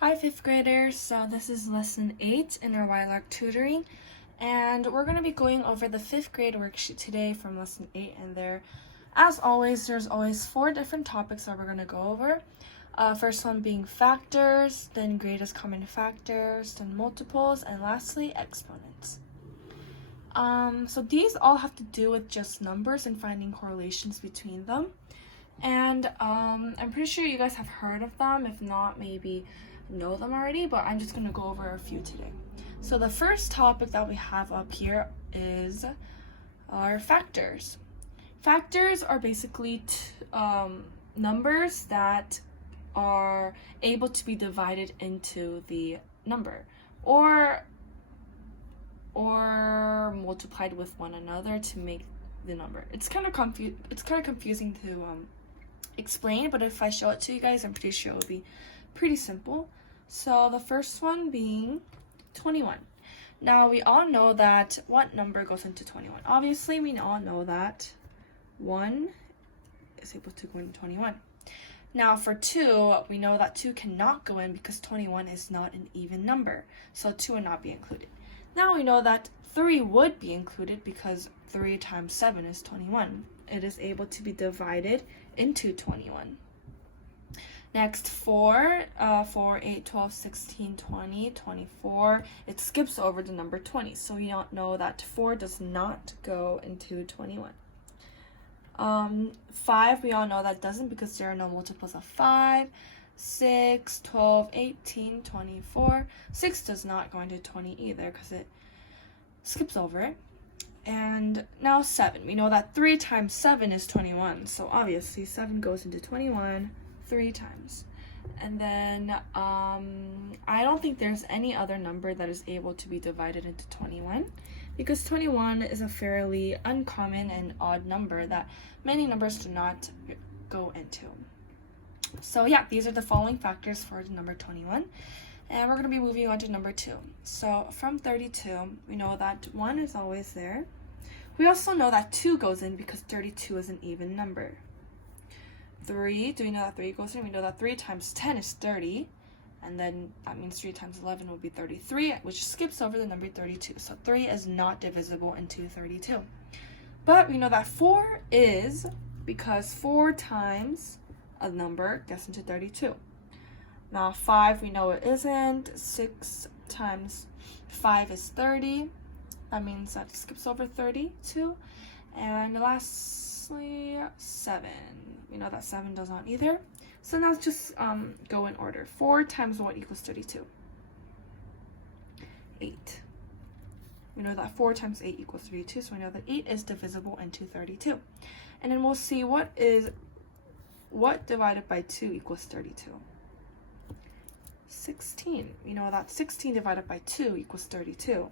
Hi 5th graders, so this is lesson 8 in our YLARC tutoring, and we're going to be going over the 5th grade worksheet today from lesson 8, and as always, there's always 4 different topics that we're going to go over. First one being factors, then greatest common factors, then multiples, and lastly exponents. So these all have to do with just numbers and finding correlations between them, and I'm pretty sure you guys have heard of them. If not, maybe know them already, but I'm just going to go over a few today. So the first topic that we have up here is our factors. Factors are basically numbers that are able to be divided into the number or multiplied with one another to make the number. It's kind of confusing to explain, but if I show it to you guys, I'm pretty sure it will be pretty simple. So the first one being 21. Now we all know that what number goes into 21? Obviously, we all know that 1 is able to go into 21. Now for 2, we know that 2 cannot go in because 21 is not an even number, so 2 would not be included. Now we know that 3 would be included because 3 times 7 is 21. It is able to be divided into 21. Next, 4, 8, 12, 16, 20, 24. It skips over the number 20, so we don't know that 4 does not go into 21. 5, we all know that doesn't because there are no multiples of 5. 6, 12, 18, 24. 6 does not go into 20 either because it skips over it. And now 7. We know that 3 times 7 is 21, so obviously 7 goes into 21 3 times. And then I don't think there's any other number that is able to be divided into 21 because 21 is a fairly uncommon and odd number that many numbers do not go into. So yeah, these are the following factors for the number 21. And we're going to be moving on to number 2. So from 32, we know that 1 is always there. We also know that 2 goes in because 32 is an even number. 3, do we know that 3 goes in? We know that 3 times 10 is 30, and then that means 3 times 11 would be 33, which skips over the number 32. So 3 is not divisible into 32. But we know that 4 is because 4 times a number gets into 32. Now 5, we know it isn't. 6 times 5 is 30. That means that skips over 32. And lastly, 7. We know that 7 does not either. So now let's just go in order. 4 times what equals 32? 8. We know that 4 times 8 equals 32, so we know that 8 is divisible into 32. And then we'll see what divided by 2 equals 32. 16. We know that 16 divided by 2 equals 32.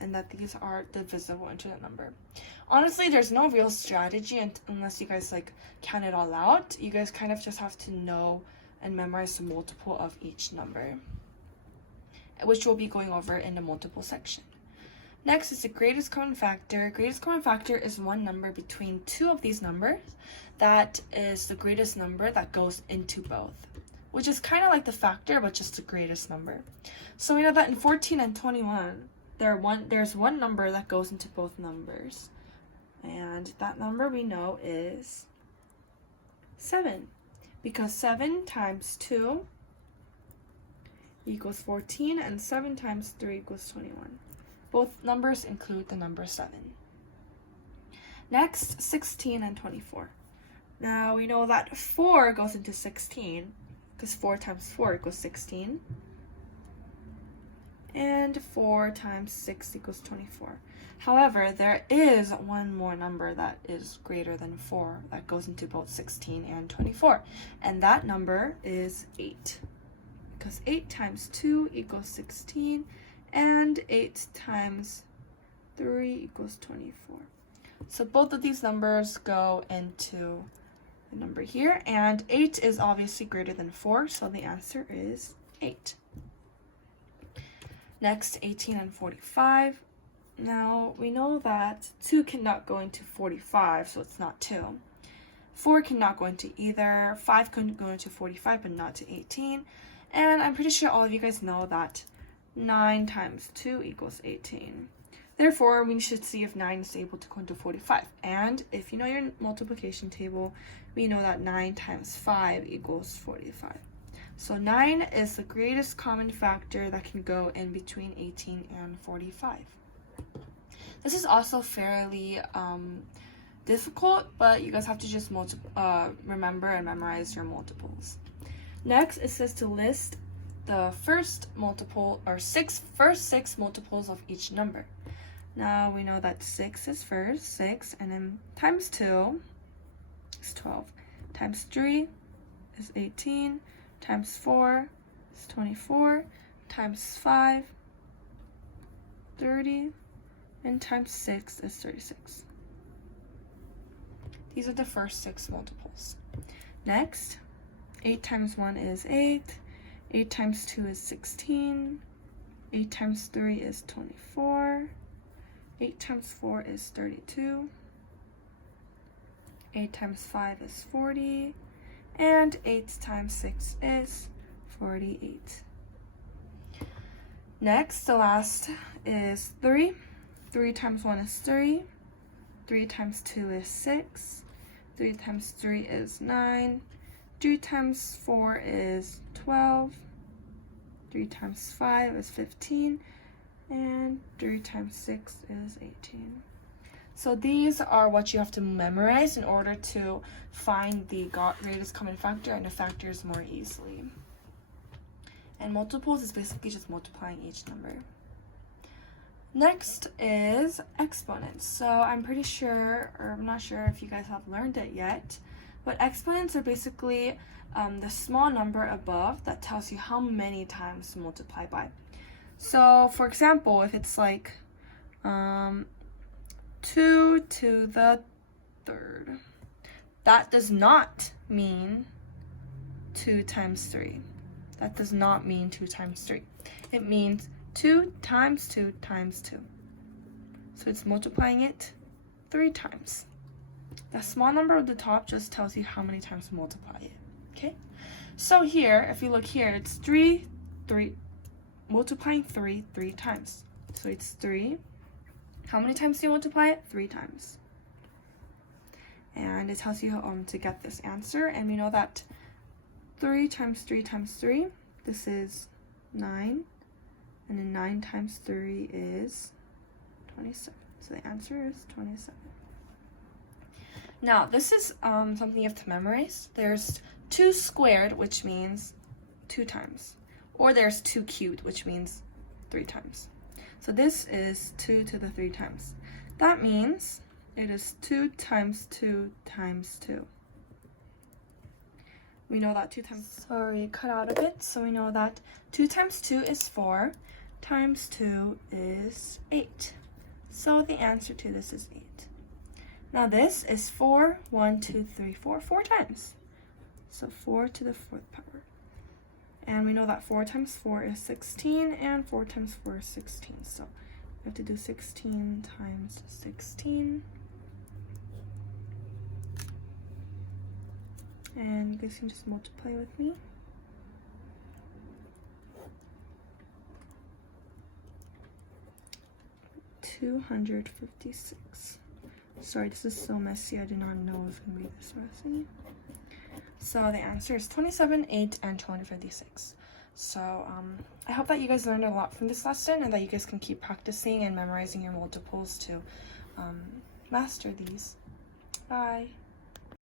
And that these are divisible into the number. Honestly, there's no real strategy unless you guys count it all out. You guys kind of just have to know and memorize the multiple of each number, which we'll be going over in the multiple section. Next is the greatest common factor. Greatest common factor is one number between 2 of these numbers that is the greatest number that goes into both, which is kind of like the factor but just the greatest number. So we know that in 14 and 21 there's one number that goes into both numbers, and that number we know is 7, because 7 times 2 equals 14 and 7 times 3 equals 21. Both numbers include the number 7. Next, 16 and 24. Now we know that 4 goes into 16 because 4 times 4 equals 16. And 4 times 6 equals 24. However, there is one more number that is greater than 4 that goes into both 16 and 24. And that number is 8. Because 8 times 2 equals 16. And 8 times 3 equals 24. So both of these numbers go into the number here. And 8 is obviously greater than 4. So the answer is 8. Next, 18 and 45. Now, we know that 2 cannot go into 45, so it's not 2. 4 cannot go into either. 5 could go into 45, but not to 18. And I'm pretty sure all of you guys know that 9 times 2 equals 18. Therefore, we should see if 9 is able to go into 45. And if you know your multiplication table, we know that 9 times 5 equals 45. So 9 is the greatest common factor that can go in between 18 and 45. This is also fairly difficult, but you guys have to just remember and memorize your multiples. Next, it says to list the first 6 multiples of each number. Now we know that 6 is first, 6, and then times 2 is 12. Times 3 is 18. Times 4 is 24. Times 5, 30. And times 6 is 36. These are the first 6 multiples. Next, 8 times 1 is 8. 8 times 2 is 16. 8 times 3 is 24. 8 times 4 is 32. 8 times 5 is 40. And 8 times 6 is 48. Next, the last is 3. 3 times 1 is 3. 3 times 2 is 6. 3 times 3 is 9. 3 times 4 is 12. 3 times 5 is 15. And 3 times 6 is 18. So these are what you have to memorize in order to find the greatest common factor and the factors more easily. And multiples is basically just multiplying each number. Next is exponents. So I'm pretty sure, or I'm not sure if you guys have learned it yet, but exponents are basically the small number above that tells you how many times to multiply by. So for example, if it's like 2 to the third, that does not mean 2 times 3. That does not mean 2 times 3. It means 2 times 2 times 2. So it's multiplying it 3 times. The small number at the top just tells you how many times to multiply it. Okay? So here, if you look here, it's 3, multiplying 3 times. So it's 3. How many times do you multiply it? 3 times. And it tells you to get this answer. And we know that 3 times 3 times 3, this is 9. And then 9 times 3 is 27. So the answer is 27. Now, this is something you have to memorize. There's 2 squared, which means 2 times. Or there's 2 cubed, which means 3 times. So this is 2 to the 3 times. That means it is 2 times 2 times 2. We know that 2 times... Sorry, cut out a bit. So we know that 2 times 2 is 4. Times 2 is 8. So the answer to this is 8. Now this is 4, 1, 2, 3, 4, 4 times. So 4 to the 4th power. And we know that 4 times 4 is 16, and 4 times 4 is 16. So we have to do 16 times 16. And you guys can just multiply with me. $256. Sorry, this is so messy. I did not know it was going to be this messy. So the answer is 27, 8, and 256. So I hope that you guys learned a lot from this lesson and that you guys can keep practicing and memorizing your multiples to master these. Bye.